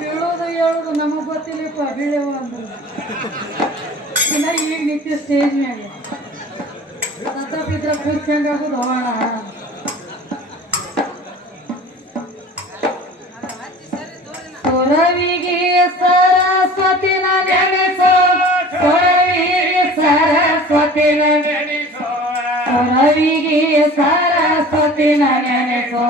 ಬೀಳೋದು ಹೇಳೋದು ನಮಗ್ ಗೊತ್ತಿಲ್ಲಪ್ಪ ಬೀಳವ ಅಂದ್ರೆ ಇನ್ನ ಈಗ ನಿಂತಿ ಸ್ಟೇಜ್ ಮ್ಯಾಗ ಸತ್ತ ಬಿದ್ರ ಕೂರ್ಸಿ ಹಂಗಾಗೋದು ಹೋಗೋಣ ಸೊರವಿಗೆ ಸರಸ್ವತಿನ ನೆನೆಸೋ ಸೊರವಿಗೆ ಸರಸ್ವತಿನ ನೆನೆಸೋ ಸೊರವಿಗೆ ಸರಸ್ವತಿನ ನೆನೆಸೋ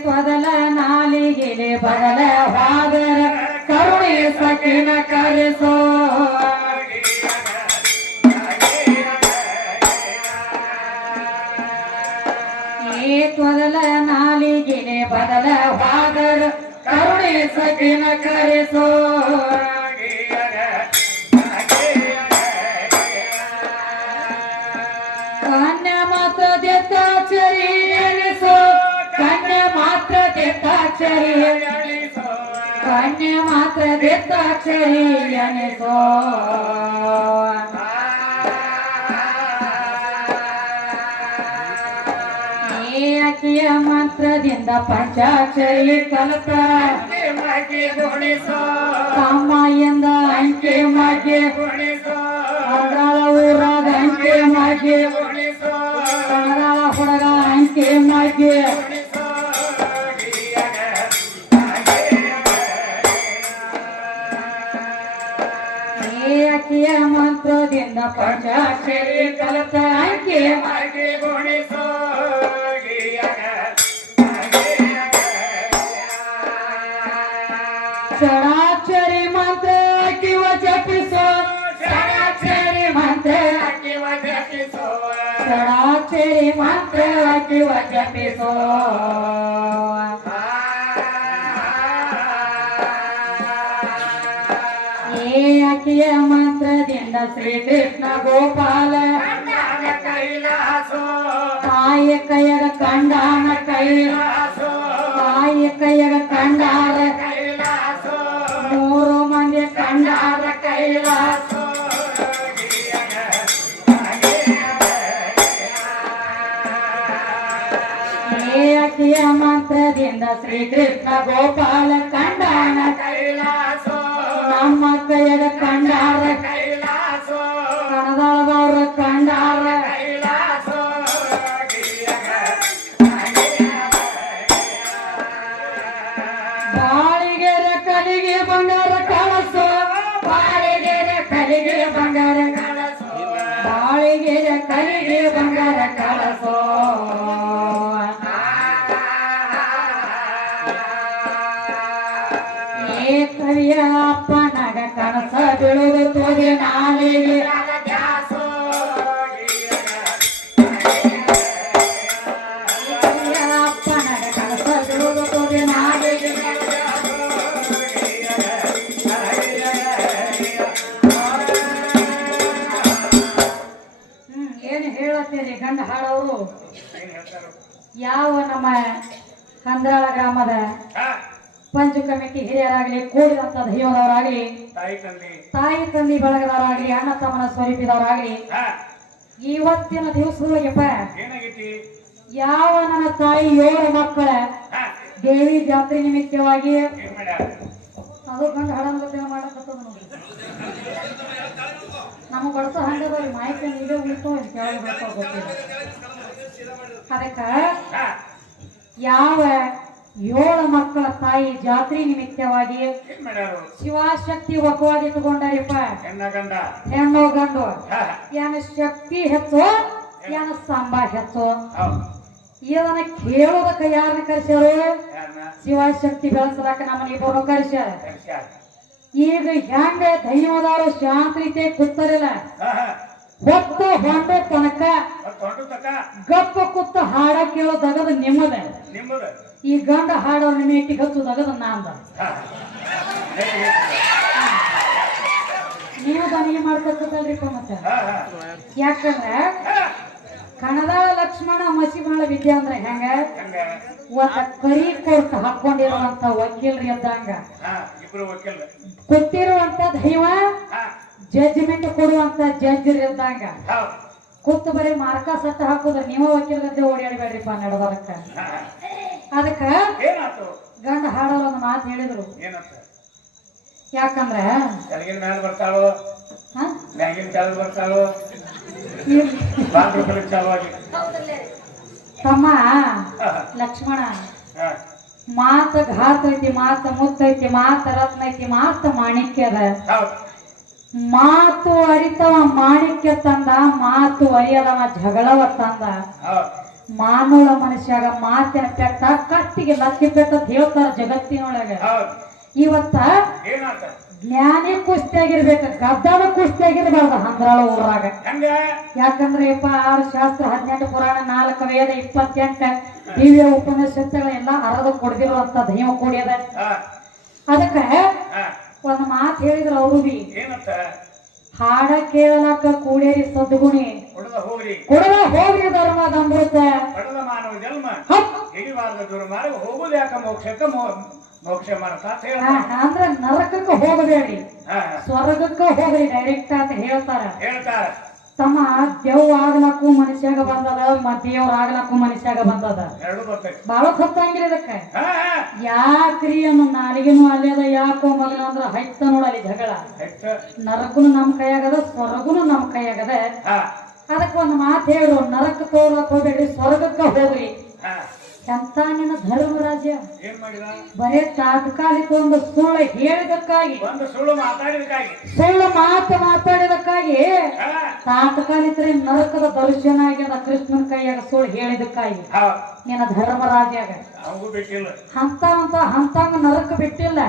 ತ್ವದಲ ನಾಲಿಗೆಲೆ ಬದಲವಾದರ ಕರುಣೆ ಸಕಿನ ಕರೆಸೋ ತ್ವದಲ ನಾಲಿಗೆಲೆ ಬದಲವಾದರ ಕರುಣೆ ಸಕಿನ ಕರೆಸೋ ಕನ್ಯ ಮಾತ್ರ ದೇತಾಚರಿ ಎನಿಸೋ ಕನ್ಯ ಮಾತ್ರ ದೇತಾಚರಿ ಕನ್ಯ ಮಾತ್ರ ದೇತಾಚರಿ ಎನಿಸೋ ಅಕ್ಕಿಯ ಮಂತ್ರದಿಂದ ಪಂಚಾಕ್ಷರಿ ಕಲಿತ ತಮ್ಮ ಎಂದ ಅಂಕೆ ಮಾಗೆ ಅದಾಳ ಊರಾಗ ಅಂಕೆ ಮಾಗೆ ಕನ್ನಡ ಹುಡುಗ ಅಂಕೆ ಮಾಗೆ ಅಕ್ಕಿಯ ಮಂತ್ರದಿಂದ ಪಂಚಾಕ್ಷರಿ ಕಲಿತ ಅಂಕೆ ಮಾಗೆ ಗುಣಿಸೋ ಷಡಾಕ್ಷರಿ ಮಂತ್ರ ಕಿವ ಜಪಿಸೋ ಷಡಾಕ್ಷರಿ ಮಂತ್ರ ಕಿವ ಜಪಿಸೋ ಷಡಾಕ್ಷರಿ ಮಂತ್ರ ಕಿವ ಜಪಿಸೋ ಅಕ್ಕಿಯ ಮಂತ್ರದಿಂದ ಶ್ರೀಕೃಷ್ಣ ಗೋಪಾಲ ಕೈಲಾಸೋ ತಾಯ ಕೈಯಗ ಕಂಡಾನ ಕೈಲಾಸೋ ತಾಯ ಕೈಯಗ ಕಂಡಾರ ಮೂರು ಮಂದಿ ಕಂಡಾರ ಕೈಲಾಸೋ ಅಕ್ಕಿಯ ಮಂತ್ರದಿಂದ ಶ್ರೀಕೃಷ್ಣ ಗೋಪಾಲ ಕಂಡಾನ ಕೈಲಾಸೋ ನಮ್ಮ ಕೈಯಗ ಕಂಡಾರ ಕೈಲಾಸೋ ಕಣದಾಳದವ್ರ ಕಂಡಾರ ಕೈಲಾಸೋ ಬಾಳಿಗೆರೆ ಕಲಿಗೆ ಬಂಗಾರ ಕಳಸೋ ಬಾಳಿಗೆರೆ ಕಲಿಗೆ ಬಂಗಾರ ಕಳಸೋ ಬಾಳಿಗೆರೆ ಕಲಿಗೆ ಬಂಗಾರ ಕಳಸೋ ಕವಿಯ ಅಪ್ಪನಾಗ ಕನಸ ಬೀಳುವುದು ತೋದೆ ನಾಲಿಗೆ ಅಪ್ಪನಾಗ ಕನಸ ಬೀಳುವುದು ತೋದೆ ನಾಲಿಗೆ ಏನು ಹೇಳತ್ತೀರಿ ಗಂಡ ಹಾಡವರು ಯಾವ ನಮ್ಮ ಕಂದ್ರಾಳ ಗ್ರಾಮದ ಪಂಚ ಕಮಿಟಿ ಹಿರಿಯರಾಗಲಿ ಕೂಡಿದಂತ ದೈವದವರಾಗಲಿ ತಾಯಿ ತಂದಿ ಬಳಗದವರಾಗಲಿ ಅಣ್ಣ ತಮ್ಮನ ಸ್ವರೂಪಿದವರಾಗಲಿ ಇವತ್ತಿನ ದಿವಸದೊಳಗೆಪ್ಪ ಯಾವ ನನ್ನ ತಾಯಿ 7 ಮಕ್ಕಳ ದೇವಿ ಜಾತ್ರೆ ನಿಮಿತ್ತವಾಗಿ ಅದು ಗಂಡ ಹಡಂಬತ್ತೇನ ಮಾಡಕತ್ತದ ನೋಡಿ ನಮಗ್ ಬಡಸ ಹಂಗದವ್ರಿ ಮಾಹಿತಿ ನೀವೇ ಉಳಿತು ಕೆಳಗೆ ಬರ್ತಾವ ಗೊತ್ತಿಲ್ಲ ಅದಕ್ಕ ಯಾವ 7 ಮಕ್ಕಳ ತಾಯಿ ಜಾತ್ರೆ ನಿಮಿತ್ತವಾಗಿ ಶಿವಶಕ್ತಿ ಒಕ್ಕವಾಗಿಟ್ಟುಕೊಂಡಾರಿಪ್ಪ ಹೆಣ್ಣು ಗಂಡು ಏನ ಶಕ್ತಿ ಹೆಚ್ಚು ಏನ ಸಂಬ ಹೆಚ್ಚು ಇದನ್ನ ಕೇಳೋದಕ್ಕ ಯಾರನ್ನ ಕರ್ಸ್ಯಾರು ಶಿವಶಕ್ತಿ ಬೆಳೆಸಲಾಕ ನಮ್ಮನ್ನ ಇಬ್ಬರು ಕರ್ಸ್ಯಾರ ಈಗ ಹೆಂಗ ದೈವದವರು ಶಾಂತಿ ಕೂತಾರಿಲ್ಲ ಹೊತ್ತು ಹೊಂಡ ತನಕ ಗಪ್ಪ ಕೂತ ಹಾಡ ಕೇಳೋದಾಗದು ನಿಮ್ಮದ ಈ ಗಂಡ ಹಾಡೋರ್ ನಿಮ್ಮ ಇಟ್ಟಿಗೆ ಹಚ್ಚುದಾಗ ಅದನ್ನ ಅಂದ ನೀವು ದನಿಗೆ ಮಾಡ್ಕೊತಲ್ರಿಪ್ಪ ಮತ್ತೆ ಯಾಕಂದ್ರೆ ಕಣದ ಲಕ್ಷ್ಮಣ ಮಸಿಮಾಳ ವಿದ್ಯೆ ಅಂದ್ರೆ ಹೆಂಗ ಒತ್ತ ಕರಿ ಕೋರ್ಟ್ ಹಾಕೊಂಡಿರುವಂತ ವಕೀಲರು ಇದ್ದಂಗ ಗೊತ್ತಿರುವಂತ ದೈವ ಜಡ್ಜ್ಮೆಂಟ್ ಕೊಡುವಂತ ಜಡ್ಜರ್ ಇದ್ದಂಗ ಕೂತು ಬರೀ ಮಾರ್ಕ ಸಟ್ಟ ಹಾಕುದ್ರ ನೀವ ವಕೀಲ ಗದ್ದೆ ಓಡಾಡಬೇಡ್ರಿಪ್ಪ ನಡಬಾರಕ್ಕ ಅದಕ್ಕ ಗಂಡ ಹಾಡೋರು ಒಂದು ಮಾತು ಹೇಳಿದ್ರು ಯಾಕಂದ್ರ ಬರ್ತಾಳು ಬರ್ತಾಳು ತಮ್ಮ ಲಕ್ಷ್ಮಣ ಮಾತ ಘಾತ ಐತಿ ಮಾತ ಮುತ್ತೈತಿ ಮಾತ ರತ್ನ ಐತಿ ಮಾತ ಮಾಣಿಕ್ಯ ಅದ ಮಾತು ಅರಿತವ ಮಾಣಿಕ್ಯ ತಂದ ಮಾತು ಅರಿಯದವ ಜಗಳವ ತಂದ ಮಾನವ ಮನುಷ್ಯಾಗ ಮಾತಿನ ಪೆಟ್ಟ ಕತ್ತಿಗೆ ಲಕ್ಕಿ ಪೆಟ್ಟ ಅಂತ ಹೇಳ್ತಾರ ಜಗತ್ತಿನೊಳಗ ಇವತ್ತ ಜ್ಞಾನಿ ಕುಸ್ತಿಯಾಗಿರ್ಬೇಕ ಗದ್ದಲ ಕುಸ್ತಿಯಾಗಿರ್ಬಾರ್ದ ಹಂದ್ರಾಳ ಊರಾಗ ಯಾಕಂದ್ರೆ 6 ಶಾಸ್ತ್ರ 18 ಪುರಾಣ 4 ವೇದ 28 ದಿವ್ಯ ಉಪನಿಷತ್ತುಗಳೆಲ್ಲ ಹರದ ಕೊಡ್ದಿರುವಂತ ದೈವ ಕೂಡಿಯದ ಅದಕ್ಕ ಒಂದು ಮಾತು ಹೇಳಿದ್ರು ಅವರು ಬಿ ಹಾಡ ಕೇಳಲಕ್ಕ ಕೂಡೇರಿ ಸದ್ಗುಣಿ ಕೊಡದ ಹೋಗ್ರಿ ಧರ್ಮದ ಅಮೃತ ಮಾನವ ಜನ್ಮ ಹೋಗುದು ಯಾಕ ಮೋಕ್ಷಕ್ಕ ಮೋಕ್ಷ ಅಂದ್ರ ನರಕಕ್ಕ ಹೋಗಬೇಡಿ ಸ್ವರ್ಗಕ್ಕ ಹೋಗ್ರಿ ಡೈರೆಕ್ಟ್ ಅಂತ ಹೇಳ್ತಾರ ತಮ್ಮ ದೇವ್ ಆಗ್ಲಕ್ಕೂ ಮನುಷ್ಯಾಗ ಬಂದದ ದೇವ್ರ ಆಗ್ಲಕ್ಕೂ ಮನುಷ್ಯಾಗ ಬಂದದ ಬಾಳ ತಪ್ಪಂಗಿಲ್ಲ ಇದಕ್ಕ ಯಾಕ್ರಿ ಅನ್ನೋ ನಾಲಿಗೆನು ಅಲ್ಲೇದ ಯಾಕೋ ಮಗನ ಅಂದ್ರ ಹೈತ ನೋಡಲಿ ಜಗಳ ನರಕನು ನಮ್ ಕೈಯಾಗದ ಸ್ವರ್ಗನು ನಮ್ ಕೈಯಾಗದ ಅದಕ್ಕ ಒಂದು ಮಾತು ಹೇಳ್ರು ನರಕ ತೋರಕ್ ಹೋಗ್ಬೇಡ್ರಿ ಸ್ವರ್ಗಕ್ಕ ಹೋಗ್ರಿ ಎಂತ ನಿನ್ನ ಧರ್ಮರಾಜ ಬರೇ ತಾತ್ಕಾಲಿಕ ಒಂದು ಸುಳ್ಳು ಹೇಳಿದಕ್ಕಾಗಿ ಸುಳ್ಳು ಮಾತಾಡಿದಕ್ಕಾಗಿ ತಾತ್ಕಾಲಿಕ ನರಕದ ದರ್ಶನ ಆಗ್ಯದ ಕೃಷ್ಣನ ಕೈಯಾಗ ಸುಳ್ಳು ಹೇಳಿದಕ್ಕಾಗಿ ನಿನ್ನ ಧರ್ಮರಾಜಾಗ ಹಂತಂಗ ನರಕ ಬಿಟ್ಟಿಲ್ಲ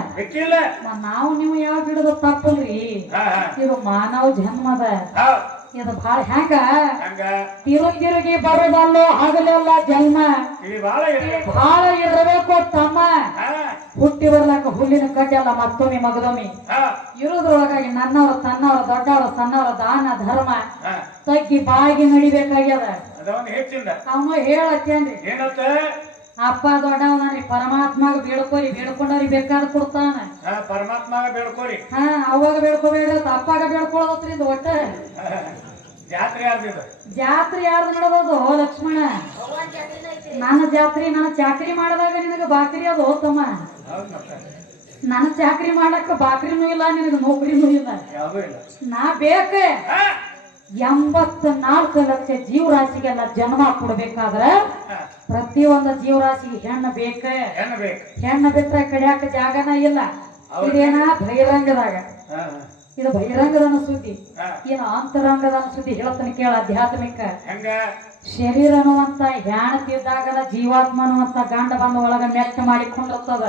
ನಾವು ನೀವು ಯಾವ ಬಿಡೋದು ತಪ್ಪಲ್ರಿ ಇದು ಮಾನವ ಜನ್ಮದ ಇದು ಬಹಳ ಹೆಂಗ ತಿರುಗಿ ಬರೋದಲ್ಲೋ ಆಗಲಿಲ್ಲ ಜನ್ಮ ಬಹಳ ಇರಬೇಕು ತಮ್ಮ ಹುಟ್ಟಿ ಬರ್ಲಾಕ ಹುಲ್ಲಿನ ಕಡ್ಡಲ್ಲ ಮತ್ತೊಮ್ಮೆ ಮಗದೊಮ್ಮೆ ಇರೋದ್ರೊಳಗಾಗಿ ನನ್ನವ್ರ ತನ್ನವ್ರ ದೊಡ್ಡವ್ರ ಸಣ್ಣವ್ರ ದಾನ ಧರ್ಮ ತಗ್ಗಿ ಬಾಗಿ ನಡಿಬೇಕಾಗ್ಯದ ಅವನು ಹೇಳತ್ತೇನ್ರಿ ಅಪ್ಪ ದೊಡ್ಡವನ್ರಿ ಪರಮಾತ್ಮಾಗ ಬೇಡ್ಕೊಂಡವ್ರಿಗೆ ಬೇಕಾದ ಕೊಡ್ತಾನ ಪರಮಾತ್ಮಾಗ ಬೇಡ್ಕೋರಿ ಅವಾಗ ಬೇಡ್ಕೋಬೇಡ ಅಪ್ಪಾಗ ಬೇಡ್ಕೊಳ್ಳೋದ್ರಿಂದ ಒಟ್ಟ ಜಾತ್ರೆ ಯಾರ್ದು ನಡೆದದು ಲಕ್ಷ್ಮಣ ನನ್ನ ಜಾತ್ರೆ ನನ್ನ ಚಾಕ್ರಿ ಮಾಡಿದಾಗ ನಿನಗ ಬಾಕ್ರಿ ಅದು ಹೋತಮ್ಮ ನನ್ನ ಚಾಕ್ರಿ ಮಾಡಕ್ಕ ಬಾಕ್ರಿನೂ ಇಲ್ಲ ನಿನಗ ನೌಕರಿನೂ ಇಲ್ಲ ನಾ ಬೇಕ 84 ಲಕ್ಷ ಜೀವರಾಶಿಗೆಲ್ಲ ಜನ್ಮ ಕೊಡ್ಬೇಕಾದ್ರ ಪ್ರತಿಯೊಂದು ಜೀವರಾಶಿಗೆ ಹೆಣ್ಣು ಬೇಕ ಹೆಣ್ಣು ಬಿಟ್ರೆ ಕಡಿಯಾಕ ಜಾಗನ ಇಲ್ಲ ಇದೇನ ಬಹಿರಂಗದಾಗ ಇದು ಬಹಿರಂಗದ ಸುದ್ದಿ ಏನು ಅಂತರಂಗದ ಸುದ್ದಿ ಹೇಳ್ತಾನೆ ಕೇಳ ಆಧ್ಯಾತ್ಮಿಕ ಶರೀರ ಅನ್ನುವಂತ ಹೆಣ್ತಿದ್ದಾಗಲ ಜೀವಾತ್ಮ ಅನ್ನುವಂತ ಗಂಡ ಬಂದ ಒಳಗ ಮೆಟ್ಟ ಮಾಡಿಕೊಂಡಿರ್ತದ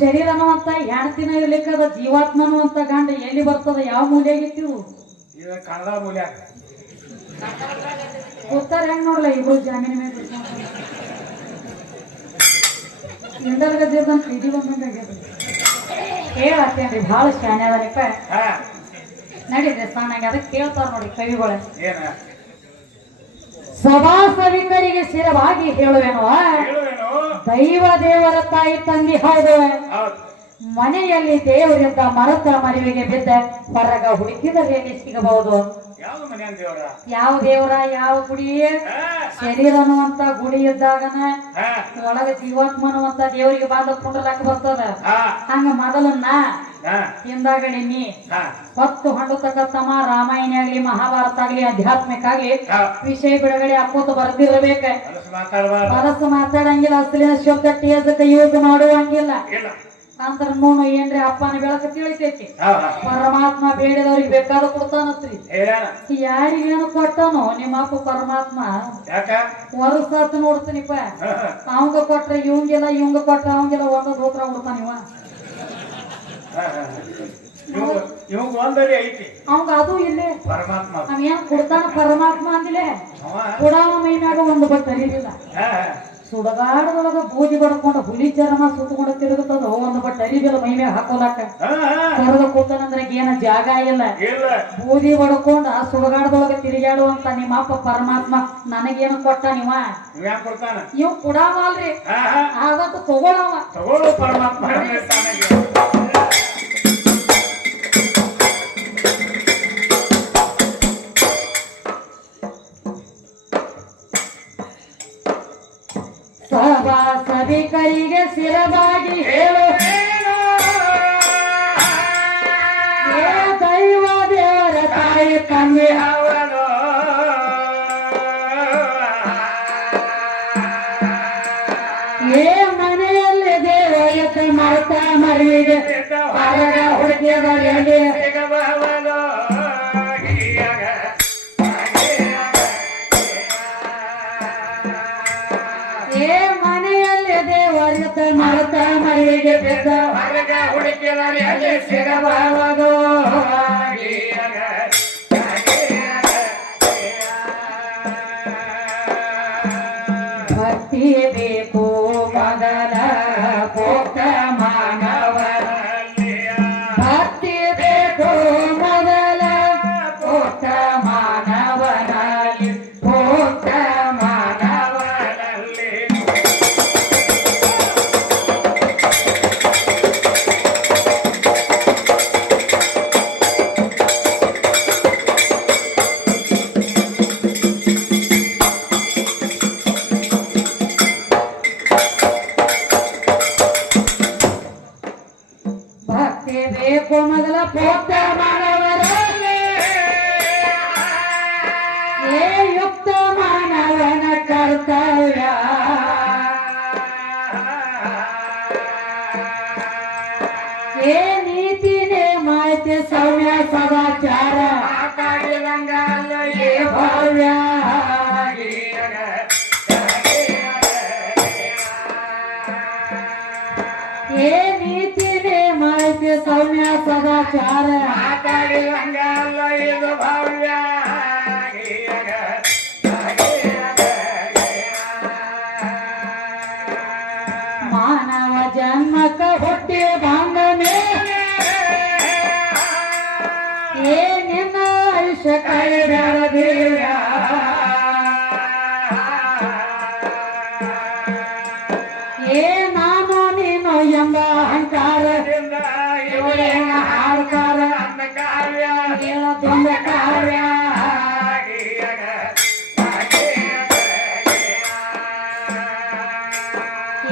ಶರೀರ ಅನ್ನುವಂತ ಹೆಣ್ತಿನ ಇರ್ಲಿಕ್ಕದ ಜೀವಾತ್ಮ ಅನ್ನುವಂತ ಗಂಡ ಎಲ್ಲಿ ಬರ್ತದ ಯಾವ ಮೂಲೆಯಾಗಿತ್ತು ಕನ್ನಡ ಮೂಲ್ಯ ಗೊತ್ತಾರ ಹೆಂಗ್ ನೋಡ್ಲ ಇಬ್ರು ಜಾಮೀನ್ ಮೇಲೆ ಪ್ರೀತಿ ಬಂದಂಗಾಗ್ಯದ ಹೇಳತ್ತೇನ್ರಿ ಬಹಳ ಶಾನೆ ಅದನಿಪ್ಪ ನಡೀರಿ ಸಣ್ಣಾಗ ಅದಕ್ಕೆ ಕೇಳ್ತಾರ ನೋಡಿ ಕವಿಗಳ ಸಭಾ ಸಭಿಕರಿಗೆ ಸ್ಥಿರವಾಗಿ ಹೇಳುವೇನೋ ದೈವ ದೇವರ ತಾಯಿ ತಂದಿ ಹೌದು ಮನೆಯಲ್ಲಿ ದೇವರಿದ್ದ ಮರತ ಮರಿವಿಗೆ ಬಿದ್ದ ಹೊರಗ ಹುಡುಕಿದರೆ ಸಿಗಬಹುದು ಯಾವ ದೇವರ ಯಾವ ಗುಡಿ ಶರೀರ ಅನ್ನುವಂತ ಗುಡಿ ಇದ್ದಾಗನ ಒಳಗ ಜೀವಾತ್ಮ ಅನ್ನುವಂತ ದೇವರಿಗೆ ಬಾಂಧ ಕುಂಡ್ರಲಾಕ ಬರ್ತದ ಹಂಗ ಮೊದಲನ್ನ ಹಿಂದಾಗಡಿ ನೀ ಹೊತ್ತು ಹೊಂಡತಕ್ಕಂತಮ ರಾಮಾಯಣ ಆಗ್ಲಿ ಮಹಾಭಾರತ ಆಗ್ಲಿ ಆಧ್ಯಾತ್ಮಿಕ ಆಗ್ಲಿ ವಿಷಯ ಬಿಡುಗಡೆ ಹಾಕೋತ ಬರ್ದಿರ್ಬೇಕ ಮನಸ್ಸು ಮಾತಾಡಂಗಿಲ್ಲ ಅಸಲಿನ ಶಬ್ದ ಟೇಜಕ್ಕೆ ಯೂಸ್ ಮಾಡುವಂಗಿಲ್ಲ ಅಂದ್ರ ನೋನು ಏನ್ರಿ ಅಪ್ಪನ ಬೆಳಕ ತಿಳಿತೈತಿ ಪರಮಾತ್ಮ ಬೇಡಿದವ್ರಿಗೆ ಬೇಕಾದ ಕೊಡ್ತಾನತ್ರಿ ಯಾರಿಗೇನು ಕೊಟ್ಟನು ನಿಮ್ಮ ಅಪ್ಪ ಪರಮಾತ್ಮ ವರ್ಷ ನೋಡ್ತಾನಿಪ್ಪ ಅವಂಗ ಕೊಟ್ರ ಇವಂಗಿಲ್ಲ ಇವಂಗ ಕೊಟ್ರ ಅವಂಗಿಲ್ಲ ಒಂದೊಂದು ಹೋತ್ರ ಕೊಡ್ತಾನಿವ ಅವಂಗ ಅದು ಇಲ್ಲೇ ಅವೇನ್ ಕೊಡ್ತಾನ ಪರಮಾತ್ಮ ಅಂದಿಲೆ ಕೊಡವ ಮೈ ಮ್ಯಾಗ ಒಂದು ಬಟ್ ಅರಿಲಿಲ್ಲ ಸುಡಗಾಡದೊಳಗ ಬೂದಿ ಬಡ್ಕೊಂಡು ಹುಲಿ ಚರ್ಮ ಸುತ್ತಕೊಂಡು ತಿರುಗುತ್ತದ ಒಂದು ಬಟ್ ಅರಿಬಿಲ್ಲ ಮೈ ಮ್ಯಾಗ ಹಾಕೋಲಾಕ ಕರೆದು ಕೂತನಂದ್ರೆ ಏನ ಜಾಗ ಇಲ್ಲ ಬೂದಿ ಬಡ್ಕೊಂಡ ಸುಡಗಾಡದೊಳಗ ತಿರುಗಾಡುವಂತ ನಿಮ್ಮ ಅಪ್ಪ ಪರಮಾತ್ಮ ನನಗೇನು ಕೊಟ್ಟ ನೀವ ಇವ್ ಕೊಡಾವಲ್ರಿ ಆಗಂತ ತಗೊಳವ ಪರಮಾತ್ಮ ಸಭಾ ಸಭಿಕರಿಗೆ ಸ್ಥಿರವಾಗಿ ಹೇಳು ಏ ದೈವ ದೇವರ ತಾಯಿ ತಂದೆ ಏ ಮನೆಯಲ್ಲಿ ದೇವರ ಮರ್ತ ಮರಿವಿಗೆ ಹೊರಗ ಹುಡುಗಿಯರಲ್ಲಿ ಏ ಮನೆಯಲ್ಲಿ ದೇವರ ಮರ್ತ ಮರಿವಿಗೆ ಬಿದ್ದ ಹೊರಗ ಹುಡುಕಿದರೆ ಸಿಗಬಾರದು ಭಕ್ತಿ ಬೇಕು ಮೊದಲ ಪೋತ ಮಾನವರಲ್ಲಿ ಭಕ್ತಿ ಬೇಕು ಮೊದಲ ಪೋತ ಮಾನವನಲ್ಲಿ ಪೋತ ಮಾನವರಲ್ಲಿ ಭಕ್ತಿ ಬೇಕು ಮೊದಲ ಪೋತ ಮಾನವರಲ್ಲಿ ಏ ಯುಕ್ತ ಮಾನವನ ಕರ್ತವ್ಯ ಏ ನೀತಿನೇ ಮಾಹಿತಿ ಸೌಮ್ಯ ಸದಾಚಾರ ಏ ಭವ್ಯ ಏ ನೀತಿನೇ ಮಾಹಿತಿ ಸೌಮ್ಯ ಸದಾಚಾರ ಇದು ಭವ್ಯ ಮಾನವ ಜನ್ಮಕ ಹುಟ್ಟಿ ಬಂದ ಮೇಲೆ ಏ ನಿನ್ನ ಆಯುಷ್ಯ ಕೈಬಿಡದಿಲ್ಲ ಏ ನಾನು ನೀನು ಎಂಬ ಅಹಂಕಾರದಿಂದ ಇವರೇನ ಹಾಡ್ತಾರ ಹೇಳದೊಂದ ಕಾರ್ಯ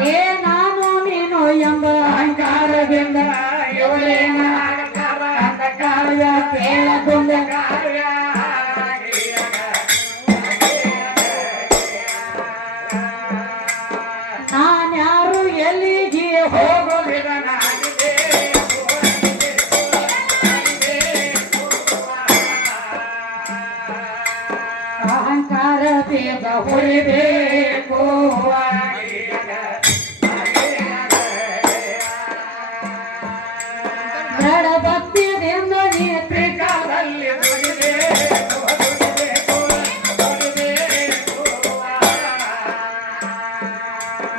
ಏ ನಾನು ನೀನು ಎಂಬ ಅಹಂಕಾರದಿಂದ ಇವರೇನ ಹಾಡ್ತಾರ ಅಂತ ಕಾರ್ಯ ಕೇಳದೊಂದ ಕಾರ್ಯ ನಾನ್ಯಾರು ಎಲ್ಲಿಗೆ ಹೋಗುವಿದನಾಗಿದೆ ಅಹಂಕಾರ ಬೇಗ ಹೊಳಿಬೇಕು ದೃಢ ಭಕ್ತಿಯಿಂದ ನೇತ್ರಿಕಾಲಲ್ಲಿ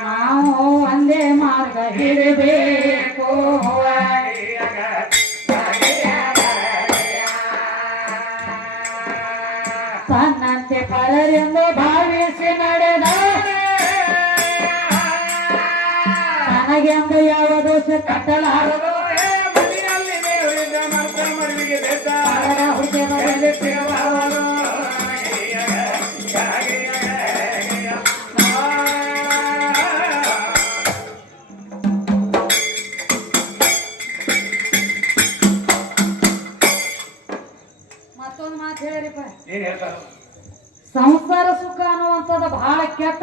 ನಾವು ಒಂದೇ ಮಾರ್ಗ ಹಿಡಬೇಕು ತನ್ನಂತೆ ಪರರೆಂದು ಭಾವಿಸಿ ನಡೆದ ನನಗೆಂದು ಯಾವ ದೋಷ ಕಟ್ಟಲಾರದು ಮತ್ತೊಂದು ಮಾತು ಹೇಳಿರಿಪ್ಪ ಏನ್ ಹೇಳ್ತಾರ ಸಂಸಾರ ಸುಖ ಅನ್ನುವಂಥದ್ದು ಬಹಳ ಕೆಟ್ಟ